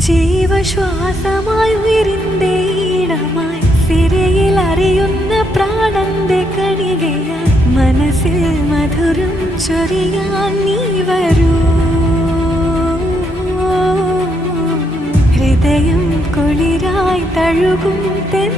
ജീവശ്വാസമായി ഉയരിന്റെ ഈണമായി സിരയിൽ അറിയുന്ന പ്രാണന്റെ കണികയായി മനസ്സിൽ മധുരം ചൊരിയാൻ നീ വരൂ. ഹൃദയം കുളിരായി തഴുകും തെൻ